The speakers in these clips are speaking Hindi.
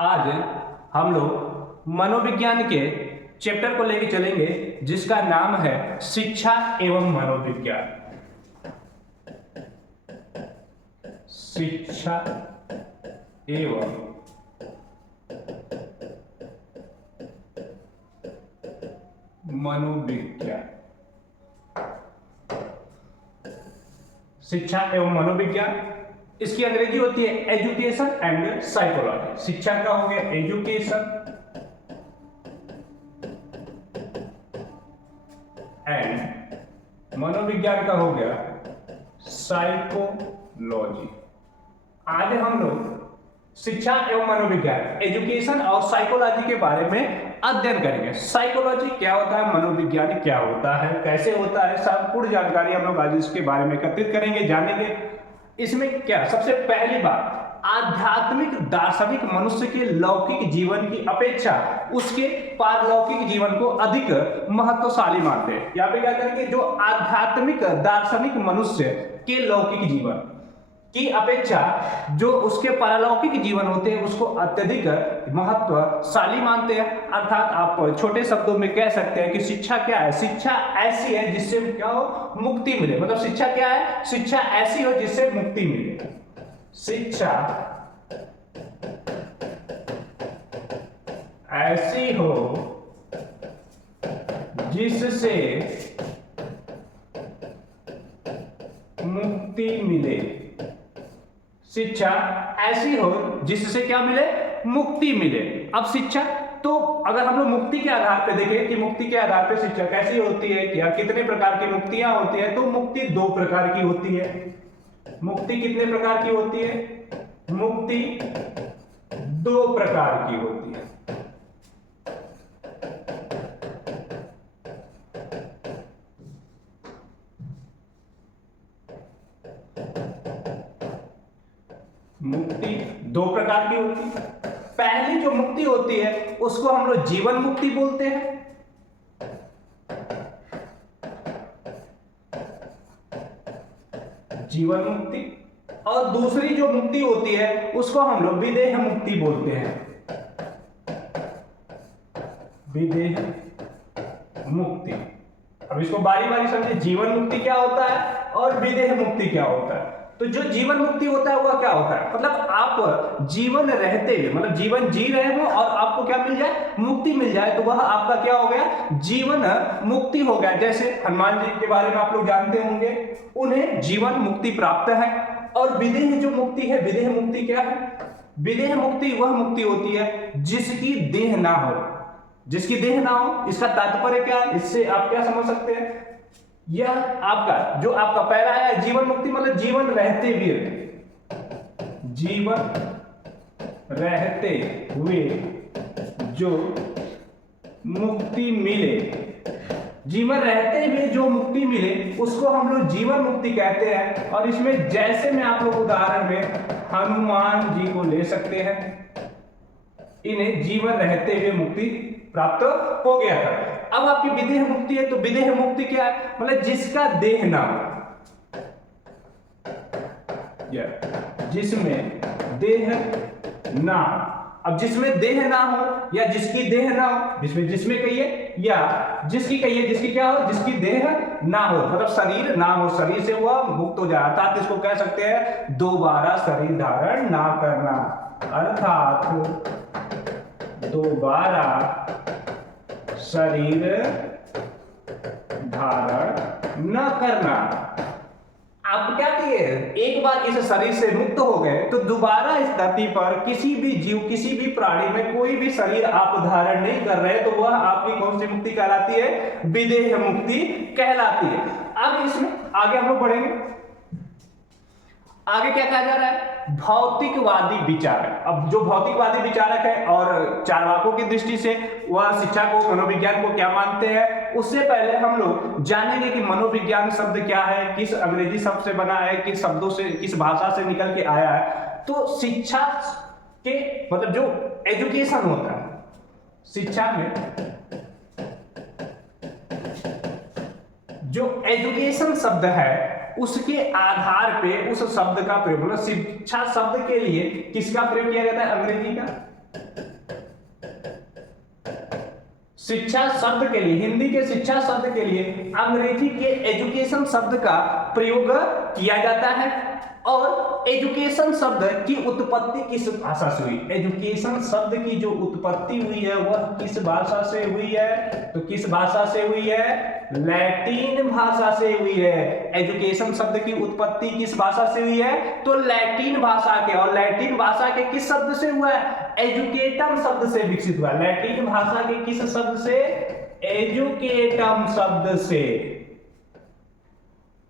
आज हम लोग मनोविज्ञान के चैप्टर को लेकर चलेंगे जिसका नाम है शिक्षा एवं मनोविज्ञान। शिक्षा एवं मनोविज्ञान। शिक्षा एवं मनोविज्ञान, इसकी अंग्रेजी होती है एजुकेशन एंड साइकोलॉजी। शिक्षा का हो गया एजुकेशन एंड मनोविज्ञान का हो गया साइकोलॉजी। आज हम लोग शिक्षा एवं मनोविज्ञान एजुकेशन और साइकोलॉजी के बारे में अध्ययन करेंगे। साइकोलॉजी क्या होता है, मनोविज्ञान क्या होता है, कैसे होता है, संपूर्ण जानकारी हम लोग आज इसके बारे में एकत्रित करेंगे, जानेंगे। इसमें क्या, सबसे पहली बात, आध्यात्मिक दार्शनिक मनुष्य के लौकिक जीवन की अपेक्षा उसके पारलौकिक जीवन को अधिक महत्वशाली मानते हैं। यहाँ पे क्या करेंगे, जो आध्यात्मिक दार्शनिक मनुष्य के लौकिक जीवन की अपेक्षा जो उसके पारलौकिक जीवन होते हैं उसको अत्यधिक महत्वशाली मानते हैं। अर्थात आप छोटे शब्दों में कह सकते हैं कि शिक्षा क्या है, शिक्षा ऐसी है जिससे क्या हो, मुक्ति मिले। मतलब शिक्षा क्या है, शिक्षा ऐसी हो जिससे मुक्ति मिले। शिक्षा ऐसी हो जिससे मुक्ति मिले। शिक्षा ऐसी हो जिससे क्या मिले, मुक्ति मिले। अब शिक्षा तो अगर हम लोग मुक्ति के आधार पे देखें कि मुक्ति के आधार पे शिक्षा कैसी होती है, क्या कितने प्रकार की मुक्तियां होती है, तो मुक्ति दो प्रकार की होती है। मुक्ति कितने प्रकार की होती है, मुक्ति दो प्रकार की होती है। मुक्ति दो प्रकार की होती है। पहली जो मुक्ति होती है उसको हम लोग जीवन मुक्ति बोलते हैं। जीवन मुक्ति। और दूसरी जो मुक्ति होती है उसको हम लोग विदेह मुक्ति बोलते हैं। विदेह मुक्ति। अब इसको बारी बारी समझे, जीवन मुक्ति क्या होता है और विदेह मुक्ति क्या होता है। तो जो जीवन मुक्ति होता है वह क्या होता है, मतलब आप जीवन रहते हुए, मतलब जीवन जी रहे हो और आपको क्या मिल जाए, मुक्ति मिल जाए, तो वह आपका क्या हो गया, जीवन मुक्ति हो गया। जैसे हनुमान जी के बारे में आप लोग जानते होंगे, उन्हें जीवन मुक्ति प्राप्त है। और विदेह जो मुक्ति है, विदेह मुक्ति क्या है, विदेह मुक्ति वह मुक्ति होती है जिसकी देह ना हो। जिसकी देह ना हो, इसका तात्पर्य क्या है, इससे आप क्या समझ सकते हैं, यह आपका जो आपका पहला है जीवन मुक्ति, मतलब जीवन रहते हुए, जीवन रहते हुए जो मुक्ति मिले, जीवन रहते हुए जो मुक्ति मिले उसको हम लोग जीवन मुक्ति कहते हैं। और इसमें जैसे मैं आप लोग उदाहरण में हनुमान जी को ले सकते हैं, इन्हें जीवन रहते हुए मुक्ति प्राप्त हो गया था। अब आपकी विदेह मुक्ति है, तो विदेह मुक्ति क्या है, मतलब जिसका देह ना हो, जिसमें देह ना हो। अब जिसमें देह ना हो या जिसकी देह ना हो, जिसमें कहिए या जिसकी कहिए, जिसकी क्या हो, जिसकी देह ना हो, मतलब शरीर ना हो, शरीर से वह मुक्त हो जाए। अर्थात इसको कह सकते हैं दोबारा शरीर धारण ना करना, अर्थात दोबारा शरीर धारण न करना। आप क्या किए, एक बार इस शरीर से मुक्त हो गए तो दोबारा इस धरती पर किसी भी जीव, किसी भी प्राणी में कोई भी शरीर आप धारण नहीं कर रहे, तो वह आपकी कौन सी मुक्ति कहलाती है, विदेह मुक्ति कहलाती है। अब इसमें आगे हम लोग बढ़ेंगे, आगे क्या कहा जा रहा है, भौतिकवादी विचारक। अब जो भौतिकवादी विचारक है और चार्वाकों की दृष्टि से वह शिक्षा को, मनोविज्ञान को क्या मानते हैं, उससे पहले हम लोग जानेंगे कि मनोविज्ञान शब्द क्या है, किस अंग्रेजी शब्द से बना है, किस शब्दों से, किस भाषा से निकल के आया है। तो शिक्षा के मतलब जो एजुकेशन होता है, शिक्षा में जो एजुकेशन शब्द है उसके आधार पे उस शब्द का प्रयोग, मतलब शिक्षा शब्द के लिए किसका प्रयोग किया जाता है, अंग्रेजी का शिक्षा शब्द के लिए, हिंदी के शिक्षा शब्द के लिए अंग्रेजी के एजुकेशन शब्द का प्रयोग किया जाता है। और एजुकेशन शब्द की उत्पत्ति किस भाषा से हुई? एजुकेशन शब्द की जो उत्पत्ति हुई है वह किस भाषा से हुई है? तो किस भाषा से हुई है? लैटिन भाषा से हुई है। एजुकेशन शब्द की उत्पत्ति किस भाषा से हुई है? तो लैटिन भाषा के। और लैटिन भाषा के किस शब्द से हुआ है? एजुकेटम शब्द से विकसित हुआ। लैटिन भाषा के किस शब्द से? एजुकेटम शब्द से।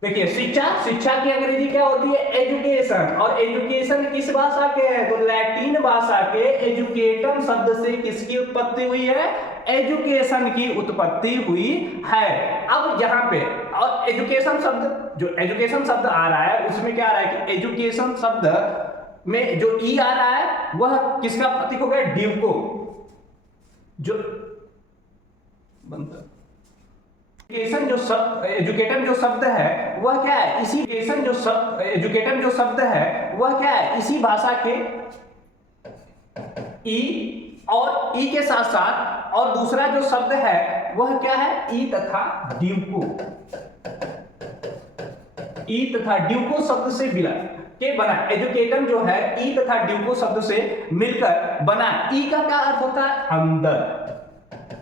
देखिए, शिक्षा, शिक्षा की अंग्रेजी क्या होती है? एजुकेशन। और एजुकेशन किस भाषा के है? तो लैटिन भाषा के एजुकेटम शब्द से किसकी उत्पत्ति हुई है? एजुकेशन की उत्पत्ति हुई है। अब यहाँ पे और एजुकेशन शब्द, जो एजुकेशन शब्द आ रहा है उसमें क्या आ रहा है कि एजुकेशन शब्द में जो ई आ रहा है वह किसका प्रतीक हो गया? ड्यूको। जो बनता एजुकेशन जो शब्द, एजुकेटम जो शब्द है वह क्या है? इसी एजुकेशन जो शब्द, एजुकेटम जो शब्द है वह क्या है? इसी भाषा के ई और ई के साथ साथ और दूसरा जो शब्द है वह क्या है? ई तथा ड्यूको। ई तथा ड्यूको शब्द से मिला के बना। एजुकेटम जो है ई तथा ड्यूको शब्द से मिलकर बना। ई का क्या अर्थ होता है? अंदर।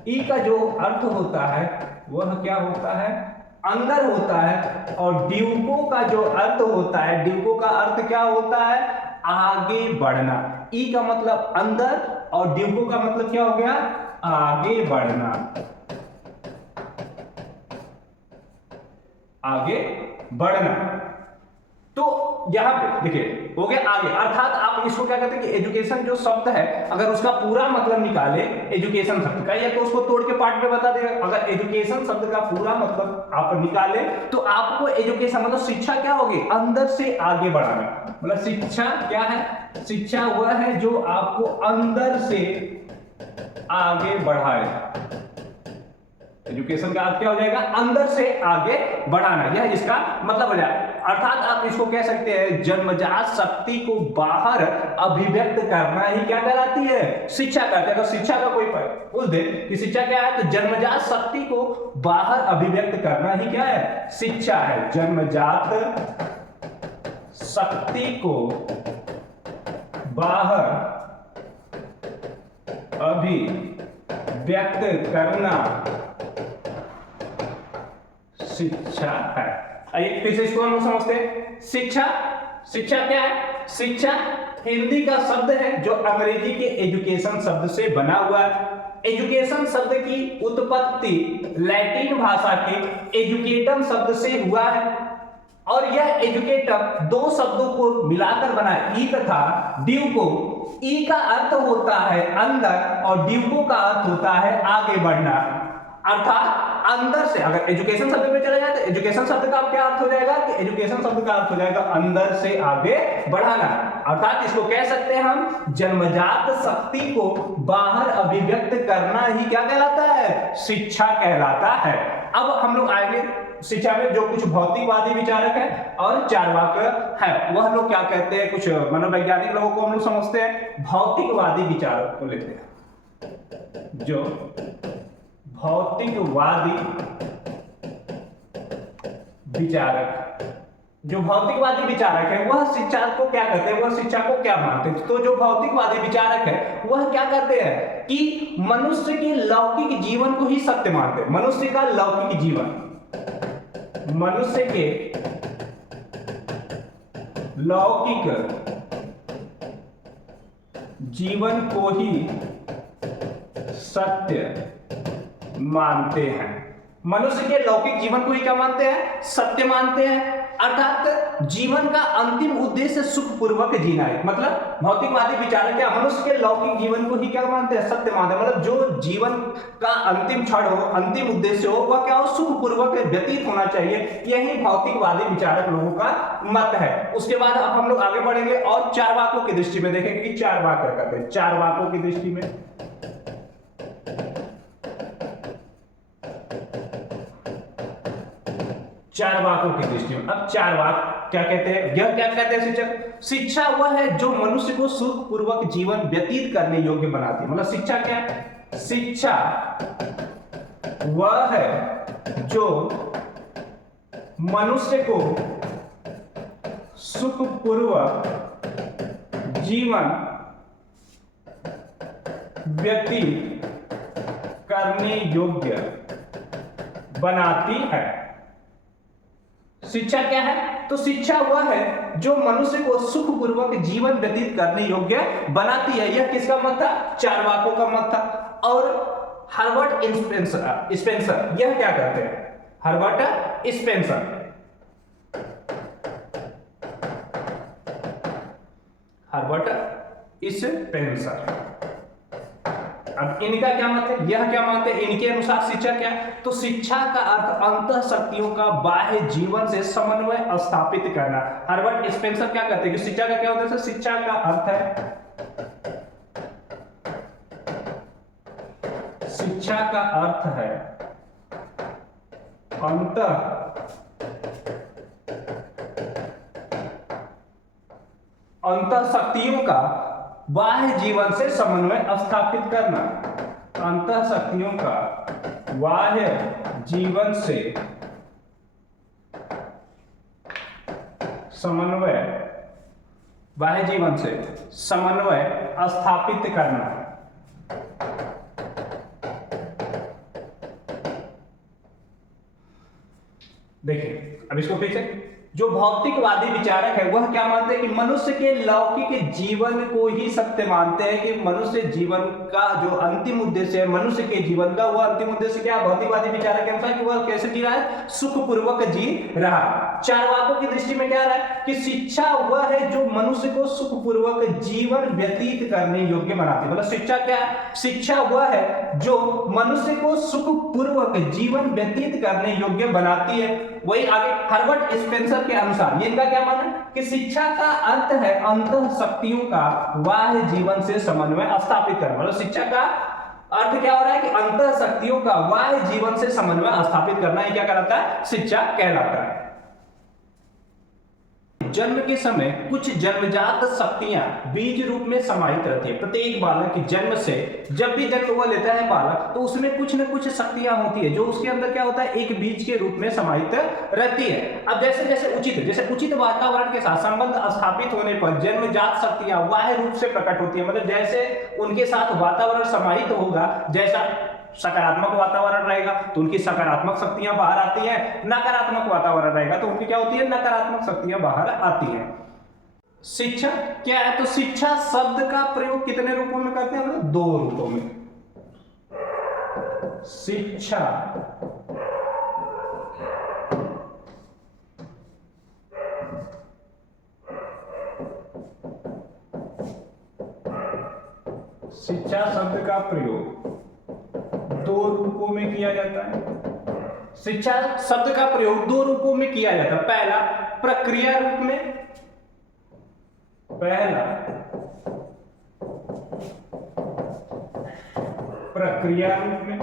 ई का जो अर्थ होता है वह क्या होता है? अंदर होता है। और ड्यूको का जो अर्थ होता है, ड्यूको का अर्थ क्या होता है? आगे बढ़ना। ई का मतलब अंदर और ड्यूको का मतलब क्या हो गया? आगे बढ़ना। आगे बढ़ना। तो यहां पे देखिए हो गया आगे, अर्थात आप इसको क्या कहते हैं कि एजुकेशन जो शब्द है अगर उसका पूरा मतलब निकाले एजुकेशन शब्द का, या तो उसको तोड़ के पार्ट में बता देगा। अगर एजुकेशन शब्द का पूरा मतलब आप निकाले तो आपको एजुकेशन मतलब शिक्षा क्या होगी? अंदर से आगे बढ़ाना। मतलब शिक्षा क्या है? शिक्षा वह है जो आपको अंदर से आगे बढ़ाए। एजुकेशन का अर्थ क्या हो जाएगा? अंदर से आगे बढ़ाना, यह इसका मतलब हो जाएगा। अर्थात आप इसको कह सकते हैं जन्मजात शक्ति को बाहर अभिव्यक्त करना ही क्या कहलाती है? शिक्षा कहते हैं। अगर शिक्षा का कोई पूछ दे कि शिक्षा क्या है, तो जन्मजात शक्ति को बाहर अभिव्यक्त करना ही क्या है? शिक्षा है। जन्मजात शक्ति को बाहर अभिव्यक्त करना शिक्षा है। आइए फिर से इसको हम लोग समझते हैं। शिक्षा, शिक्षा क्या है? शिक्षा हिंदी का शब्द है जो अंग्रेजी के एजुकेशन शब्द से बना हुआ है। एजुकेशन शब्द की उत्पत्ति लैटिन भाषा के एजुकेटम शब्द से हुआ है। और यह एजुकेटम दो शब्दों को मिलाकर बना है, ई तथा ड्यूको। ई का अर्थ होता है अंदर और ड्यूको का अर्थ होता है आगे बढ़ना। अर्थात अंदर से, अगर एजुकेशन शब्द में चला जाए तो एजुकेशन शब्द का क्या अर्थ हो जाएगा कि एजुकेशन शब्द का अर्थ हो जाएगा अंदर से आगे बढ़ाना। अर्थात इसको कह सकते हैं हम जन्मजात शक्ति को बाहर अभिव्यक्त करना ही क्या कहलाता है? शिक्षा कहलाता है। अब हम लोग आएंगे शिक्षा में जो कुछ भौतिकवादी विचारक है और चार्वाक है, वह लोग क्या कहते हैं, कुछ मनोवैज्ञानिक लोगों को हम लोग समझते हैं। भौतिकवादी विचारक को लेते हैं। जो भौतिकवादी विचारक, जो भौतिकवादी विचारक है वह शिक्षा को क्या कहते हैं? वह शिक्षा को क्या मानते हैं? तो जो भौतिकवादी विचारक है वह क्या कहते हैं कि मनुष्य के लौकिक जीवन को ही सत्य मानते हैं। मनुष्य का लौकिक जीवन, मनुष्य के लौकिक जीवन को ही सत्य मानते हैं। मनुष्य के लौकिक जीवन को ही क्या मानते हैं? सत्य मानते हैं। अर्थात जीवन का अंतिम उद्देश्य सुखपूर्वक जीना है। मतलब भौतिकवादी विचारक क्या मनुष्य के लौकिक जीवन को ही क्या मानते हैं? सत्य मानते हैं। मतलब जो जीवन का अंतिम क्षण हो, अंतिम उद्देश्य हो, वह क्या हो? सुखपूर्वक व्यतीत होना चाहिए। यही भौतिकवादी विचारक लोगों का मत है। उसके बाद अब हम लोग आगे बढ़ेंगे और चार्वाकों की दृष्टि में देखेंगे कि चार्वाक क्या कहते हैं। चार्वाकों की दृष्टि में चारवाकों की दृष्टि में। अब चारवाक क्या कहते हैं, यह क्या कहते हैं शिक्षक? शिक्षा वह है जो मनुष्य को सुखपूर्वक जीवन व्यतीत करने योग्य बनाती है। मतलब शिक्षा क्या है? शिक्षा वह है जो मनुष्य को सुखपूर्वक जीवन व्यतीत करने योग्य बनाती है। शिक्षा क्या है? तो शिक्षा वह है जो मनुष्य को सुखपूर्वक जीवन व्यतीत करने योग्य बनाती है। यह किसका मत था? चारवाकों का मत था। और हर्बर्ट स्पेंसर यह क्या कहते हैं? हर्बर्ट स्पेंसर अब इनका क्या मत है? यह क्या मानते हैं? इनके अनुसार शिक्षा क्या है? तो शिक्षा का अर्थ अंतः शक्तियों का बाह्य जीवन से समन्वय स्थापित करना। हर्बर्ट स्पेंसर क्या कहते हैं कि शिक्षा का क्या होता है? शिक्षा का अर्थ है, शिक्षा का अर्थ है अंतः शक्तियों का बाह्य जीवन से समन्वय स्थापित करना। अंतः शक्तियों का बाह्य जीवन से समन्वय, बाह्य जीवन से समन्वय स्थापित करना। देखिए अब इसको फिर से, जो भौतिकवादी विचारक है वह क्या मानते हैं कि मनुष्य के लौकिक जीवन को ही सत्य मानते हैं, कि मनुष्य जीवन का जो अंतिम उद्देश्य है, मनुष्य के जीवन का वह अंतिम उद्देश्य क्या? भौतिकवादी विचारक के अनुसार कि वह कैसे जी रहा है? सुखपूर्वक जी रहा। चारवाकों की दृष्टि में क्या रहा है कि शिक्षा वह है जो मनुष्य को सुखपूर्वक जीवन व्यतीत करने योग्य बनाती है। मतलब शिक्षा क्या है? शिक्षा वह है जो मनुष्य को सुखपूर्वक जीवन व्यतीत करने योग्य बनाती है। वही आगे हर्बर्ट स्पेंसर के अनुसार इनका क्या मानना है कि शिक्षा का अर्थ है अंतः शक्तियों का बाह्य जीवन से समन्वय स्थापित करना। मतलब शिक्षा का अर्थ क्या हो रहा है कि अंतः शक्तियों का बाह्य जीवन से समन्वय स्थापित करना, ये क्या कहलाता है? शिक्षा कहलाता है। जन्म के समय कुछ जन्मजात शक्तियां बीज रूप में समाहित रहती है। प्रत्येक बालक के जन्म से, जब भी जन्म हुआ लेता है बालक, तो उसमें कुछ न कुछ शक्तियां होती है जो उसके अंदर क्या होता है? एक बीज के रूप में समाहित रहती है। अब जैसे जैसे उचित वातावरण के साथ संबंध स्थापित होने पर जन्मजात शक्तियां बाह्य रूप से प्रकट होती है। मतलब जैसे उनके साथ वातावरण समाहित होगा, जैसा सकारात्मक वातावरण रहेगा तो उनकी सकारात्मक शक्तियां बाहर आती हैं, नकारात्मक वातावरण रहेगा तो उनकी क्या होती है? नकारात्मक शक्तियां बाहर आती हैं। शिक्षा क्या है? तो शिक्षा शब्द का प्रयोग कितने रूपों में करते हैं हम लोग? 2 रूपों में। शिक्षा शिक्षा शब्द का प्रयोग 2 रूपों में किया जाता है। शिक्षा शब्द का प्रयोग 2 रूपों में किया जाता है। पहला प्रक्रिया रूप में, पहला प्रक्रिया रूप में,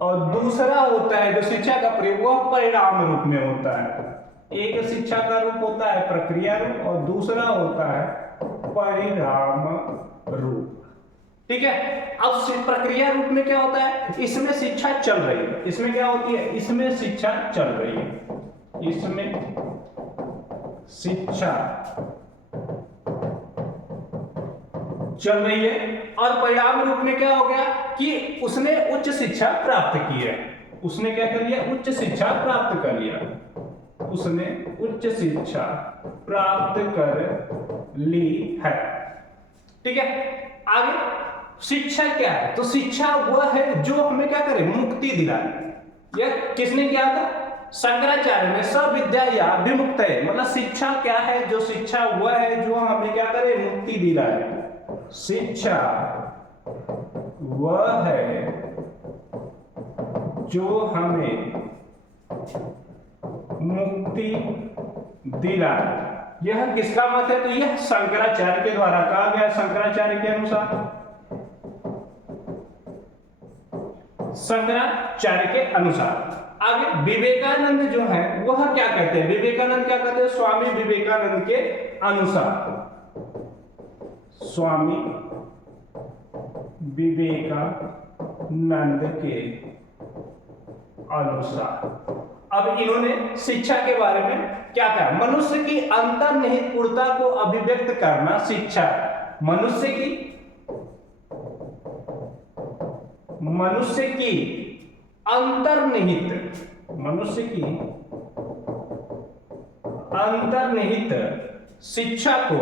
और दूसरा होता है जो शिक्षा का प्रयोग वह परिणाम रूप में होता है। एक शिक्षा का रूप होता है प्रक्रिया रूप और दूसरा होता है परिणाम रूप। ठीक है। अब प्रक्रिया रूप में क्या होता है? इसमें शिक्षा चल रही है। इसमें क्या होती है? इसमें शिक्षा चल रही है। इसमें शिक्षा चल रही है। और परिणाम रूप में क्या हो गया कि उसने उच्च शिक्षा प्राप्त की है। उसने क्या कर लिया? उच्च शिक्षा प्राप्त कर लिया। उसने उच्च शिक्षा प्राप्त कर ली है। ठीक है। आगे शिक्षा क्या है? तो शिक्षा वह है जो हमें क्या करे? मुक्ति दिलाए। यह किसने किया था? शंकराचार्य ने। सविद्या या विमुक्त है। मतलब शिक्षा क्या है? जो शिक्षा वह है जो हमें क्या करे? मुक्ति दिलाए। शिक्षा वह है जो हमें मुक्ति दिलाए। यह किसका मत है? तो यह शंकराचार्य के द्वारा कहा गया। शंकराचार्य के अनुसार, शंकराचार्य के अनुसार आगे विवेकानंद जो है वह क्या कहते हैं, विवेकानंद क्या कहते हैं, स्वामी विवेकानंद के अनुसार, स्वामी विवेकानंद के अनुसार। अब इन्होंने शिक्षा के बारे में क्या कहा, मनुष्य की अंतर्निहित पूर्णता को अभिव्यक्त करना शिक्षा, मनुष्य की अंतर्निहित शिक्षा को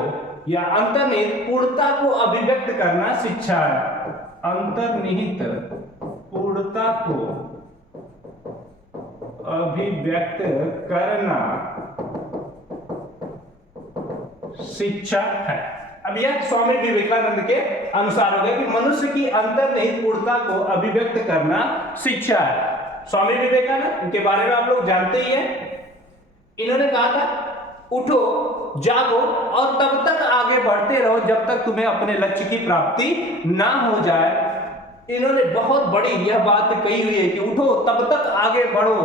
या अंतर्निहित पूर्णता को अभिव्यक्त करना शिक्षा है, अंतर्निहित पूर्णता को अभिव्यक्त करना शिक्षा है। अब यह स्वामी विवेकानंद के अनुसार हो गया कि मनुष्य की अंतर्निहित पूर्णता को अभिव्यक्त करना शिक्षा है। स्वामी विवेकानंद के बारे में आप लोग जानते ही हैं, इन्होंने कहा था उठो जागो और तब तक आगे बढ़ते रहो जब तक तुम्हें अपने लक्ष्य की प्राप्ति ना हो जाए। इन्होंने बहुत बड़ी यह बात कही हुई है कि उठो तब तक आगे बढ़ो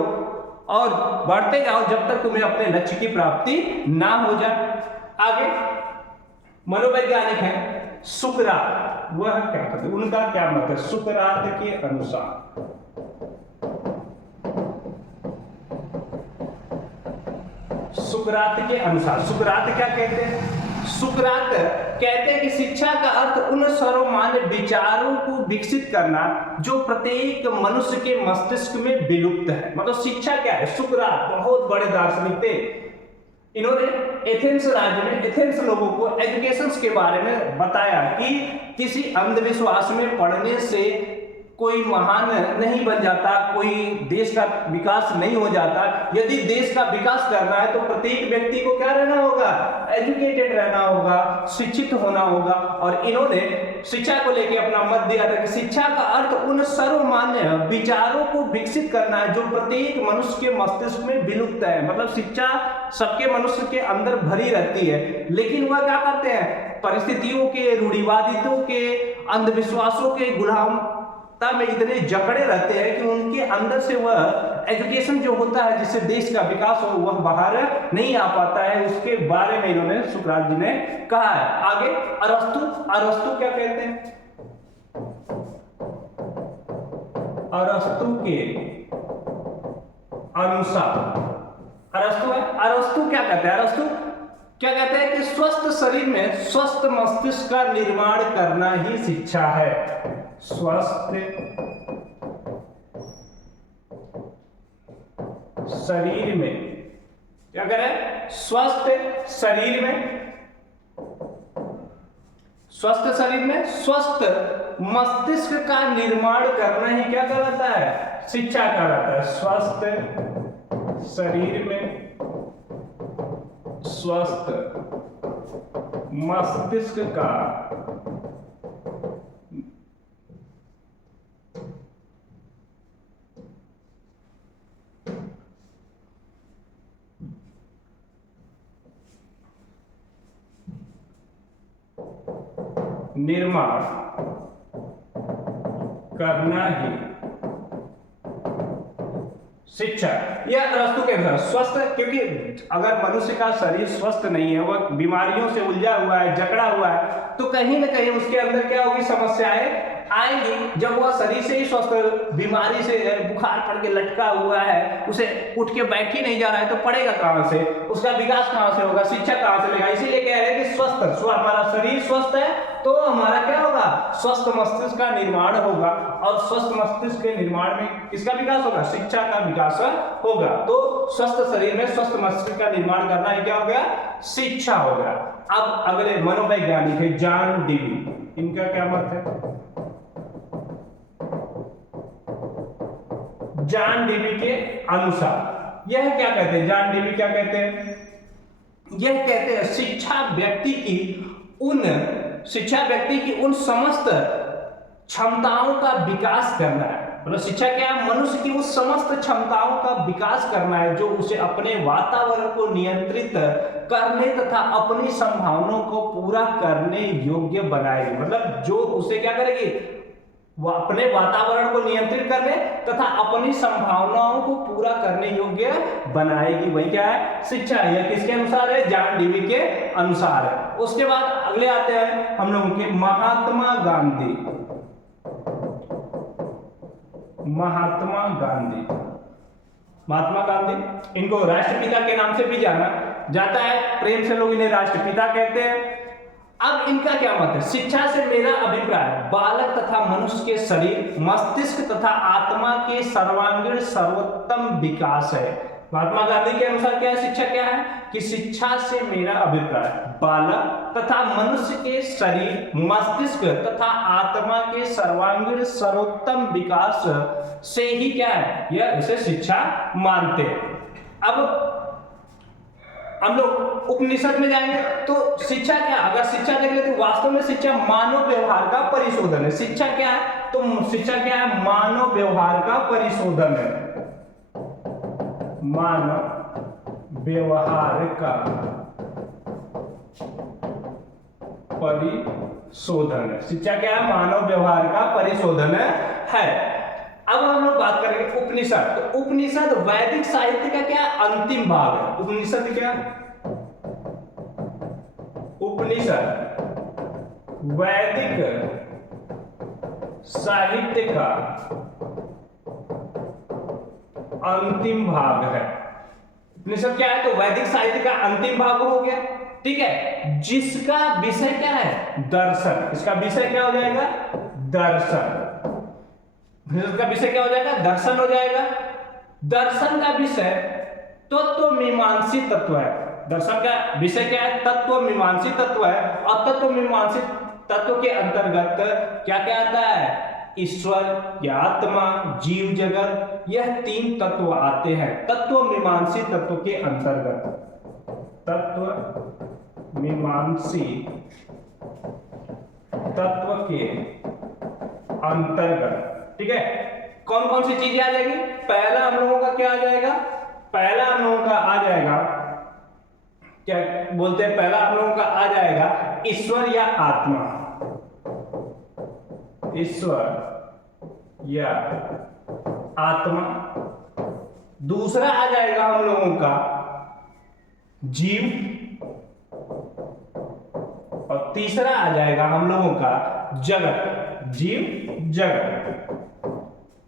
और बढ़ते जाओ जब तक तुम्हें अपने लक्ष्य की प्राप्ति ना हो जाए। आगे मनोवैज्ञानिक है सुकरात, वह क्या कहते हैं, उनका क्या मत है, सुकरात के अनुसार, सुकरात के अनुसार, सुकरात क्या कहते हैं, सुकरात कहते हैं कि शिक्षा का अर्थ उन सर्वमान्य विचारों को विकसित करना जो प्रत्येक मनुष्य के मस्तिष्क में विलुप्त है। मतलब शिक्षा क्या है, सुकरात बहुत बड़े दार्शनिक थे, इन्होंने एथेंस राज्य में एथेंस लोगों को एजुकेशन के बारे में बताया कि किसी अंधविश्वास में पढ़ने से कोई महान नहीं बन जाता, कोई देश का विकास नहीं हो जाता। यदि देश का विकास करना है तो प्रत्येक व्यक्ति को क्या रहना होगा, एजुकेटेड रहना होगा, शिक्षित होना होगा। और इन्होंने शिक्षा को लेकर अपना मत दिया था कि शिक्षा का अर्थ उन सर्वमान्य विचारों को विकसित करना है जो प्रत्येक मनुष्य के मस्तिष्क में विलुप्त है। मतलब शिक्षा सबके मनुष्य के अंदर भरी रहती है, लेकिन वह क्या करते हैं, परिस्थितियों के, रूढ़िवादितों के, अंधविश्वासों के गुलाम में इतने जकड़े रहते हैं कि उनके अंदर से वह एजुकेशन जो होता है जिससे देश का विकास हो वह बाहर नहीं आ पाता है। उसके बारे में इन्होंने सुकरात जी ने कहा है। आगे अरस्तु, अरस्तु क्या कहते हैं, अरस्तु के अनुसार, अरस्तु है, अरस्तु क्या कहते हैं, अरस्तु क्या कहते हैं कि स्वस्थ शरीर में स्वस्थ मस्तिष्क का निर्माण करना ही शिक्षा है। स्वस्थ शरीर में क्या करें, स्वस्थ शरीर में, स्वस्थ शरीर में स्वस्थ मस्तिष्क का निर्माण करना ही क्या कहलाता है, शिक्षा कहलाता है। स्वस्थ शरीर में स्वस्थ मस्तिष्क का निर्माण करना ही शिक्षा। यह अरस्तु के अनुसार स्वस्थ, क्योंकि अगर मनुष्य का शरीर स्वस्थ नहीं है, वह बीमारियों से उलझा हुआ है, जकड़ा हुआ है, तो कहीं ना कहीं उसके अंदर क्या होगी, समस्याएं आएंगी। जब वह शरीर से ही स्वस्थ, बीमारी से बुखार पड़ के लटका हुआ है, उसे उठ के बैठ ही नहीं जा रहा है, तो पड़ेगा कहां से, उसका विकास कहां से होगा, शिक्षा कहां से लेगा। इसीलिए कह रहे हैं कि स्वस्थ, हमारा शरीर स्वस्थ है तो हमारा क्या होगा, स्वस्थ मस्तिष्क का निर्माण होगा। और स्वस्थ मस्तिष्क के निर्माण में किसका विकास होगा, शिक्षा का विकास होगा। तो स्वस्थ शरीर में स्वस्थ मस्तिष्क का निर्माण करना ही क्या हो गया, शिक्षा हो गया। अब अगले मनोवैज्ञानिक है जॉन डीवी, इनका क्या मत है, जॉन डीवी के अनुसार यह क्या कहते हैं, जॉन डीवी क्या कहते हैं, यह कहते हैं शिक्षा व्यक्ति की उन समस्त क्षमताओं का विकास करना है। मतलब शिक्षा क्या है, मनुष्य की उस समस्त क्षमताओं का विकास करना है जो उसे अपने वातावरण को नियंत्रित करने तथा अपनी संभावनाओं को पूरा करने योग्य बनाएगी। मतलब जो उसे क्या करेगी, वह अपने वातावरण को नियंत्रित करने तथा अपनी संभावनाओं को पूरा करने योग्य बनाएगी। वही क्या है? शिक्षा। यह किसके अनुसार है? जॉन डीवी के अनुसार है। उसके बाद अगले आते हैं हम लोगों के महात्मा गांधी। महात्मा गांधी, महात्मा गांधी, इनको राष्ट्रपिता के नाम से भी जाना जाता है, प्रेम से लोग इन्हें राष्ट्रपिता कहते हैं। अब इनका क्या मत है? शिक्षा से मेरा अभिप्राय बालक तथा मनुष्य के शरीर, मस्तिष्क तथा आत्मा के सर्वांगीण सर्वोत्तम विकास है। महात्मा गांधी के अनुसार क्या है? शिक्षा क्या है कि शिक्षा से मेरा अभिप्राय बालक तथा मनुष्य के शरीर, मस्तिष्क तथा आत्मा के सर्वांगीण सर्वोत्तम विकास से ही क्या है? यह इसे शिक्षा मानते हैं। अब हम लोग उपनिषद में जाएंगे तो शिक्षा क्या? अगर शिक्षा देख लेते तो वास्तव में शिक्षा मानव व्यवहार का परिशोधन है। शिक्षा क्या है? तो शिक्षा क्या है? मानव व्यवहार का परिशोधन है। मानव व्यवहार का परिशोधन है। शिक्षा क्या है? मानव व्यवहार का परिशोधन है। अब हम लोग बात करेंगे उपनिषद। तो उपनिषद वैदिक साहित्य का क्या अंतिम भाग है? उपनिषद क्या? उपनिषद वैदिक साहित्य का अंतिम भाग है। उपनिषद क्या है? तो वैदिक साहित्य का अंतिम भाग हो गया, ठीक है, जिसका विषय क्या है? दर्शन। इसका विषय क्या हो जाएगा? दर्शन। का विषय क्या हो जाएगा? दर्शन हो जाएगा। दर्शन का विषय तत्वमीमांसी तत्व है। दर्शन का विषय क्या है? तत्वमीमांसी तत्व है। और तत्वमीमांसी तत्व के अंतर्गत क्या क्या आता है? ईश्वर या आत्मा, जीव जगत, यह तीन तत्व आते हैं तत्वमीमांसी तत्व के अंतर्गत। तत्वमीमांसी तत्व के अंतर्गत, ठीक है। कौन कौन सी चीजें आ जाएगी? पहला हम लोगों का क्या आ जाएगा? पहला हम लोगों का आ जाएगा, क्या बोलते हैं? पहला हम लोगों का आ जाएगा ईश्वर या आत्मा। ईश्वर या आत्मा। दूसरा आ जाएगा हम लोगों का जीव। और तीसरा आ जाएगा हम लोगों का जगत, जीव जगत।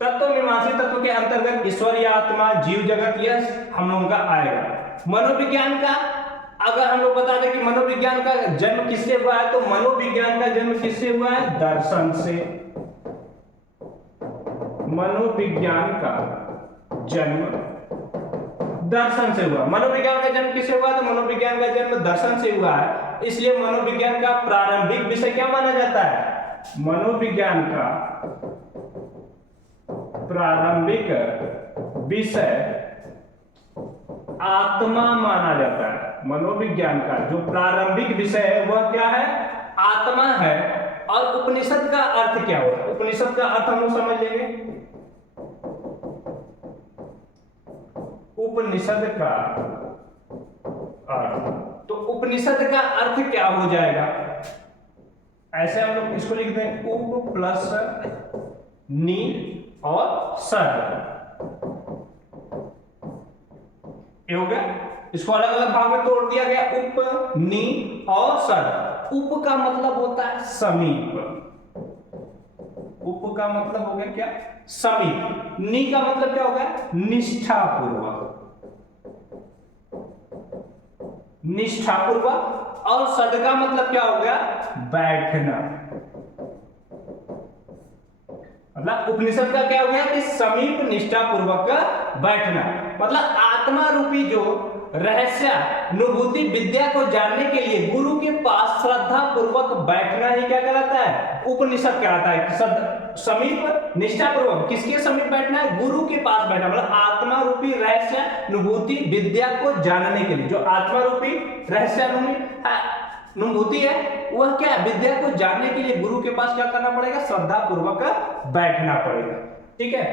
तत्वमीमांसी तत्व के अंतर्गत ईश्वर या आत्मा, जीव जगत, यह हम लोगों का आएगा। मनोविज्ञान का अगर हम लोग बता दें कि मनोविज्ञान का जन्म किससे हुआ है, तो मनोविज्ञान का जन्म किससे हुआ है? दर्शन से। मनोविज्ञान का जन्म दर्शन से हुआ। मनोविज्ञान का जन्म किससे हुआ? तो मनोविज्ञान का जन्म दर्शन से हुआ है। इसलिए मनोविज्ञान का प्रारंभिक विषय क्या माना जाता है? मनोविज्ञान का प्रारंभिक विषय आत्मा माना जाता है। मनोविज्ञान का जो प्रारंभिक विषय है वह क्या है? आत्मा है। और उपनिषद का अर्थ क्या होता है? उपनिषद का अर्थ हम लोग समझ लेंगे। उपनिषद का अर्थ, तो उपनिषद का अर्थ क्या हो जाएगा? ऐसे हम लोग इसको लिखते हैं उप प्लस नी और सद। ये हो गया। इसको अलग अलग भाग में तोड़ दिया गया, उप, नी और सद। उप का मतलब होता है समीप। उप का मतलब हो गया क्या? समीप। नी का मतलब क्या हो गया? निष्ठापूर्वक। निष्ठापूर्वक। और सद का मतलब क्या हो गया? बैठना। मतलब उपनिषद का क्या हो गया कि समीप निष्ठापूर्वक बैठना। मतलब आत्मा रूपी जो रहस्यानुभूति विद्या को जानने के लिए गुरु के पास श्रद्धा पूर्वक बैठना ही क्या कहलाता है? उपनिषद कहलाता है। समीप निष्ठापूर्वक किसके समीप बैठना है? गुरु के पास बैठना। मतलब आत्मा रूपी रहस्यानुभूति विद्या को जानने के लिए जो आत्मा रूपी रहस्यानुभूति है वह क्या है? विद्या को जानने के लिए गुरु के पास क्या करना पड़ेगा? श्रद्धा पूर्वक बैठना पड़ेगा, ठीक है।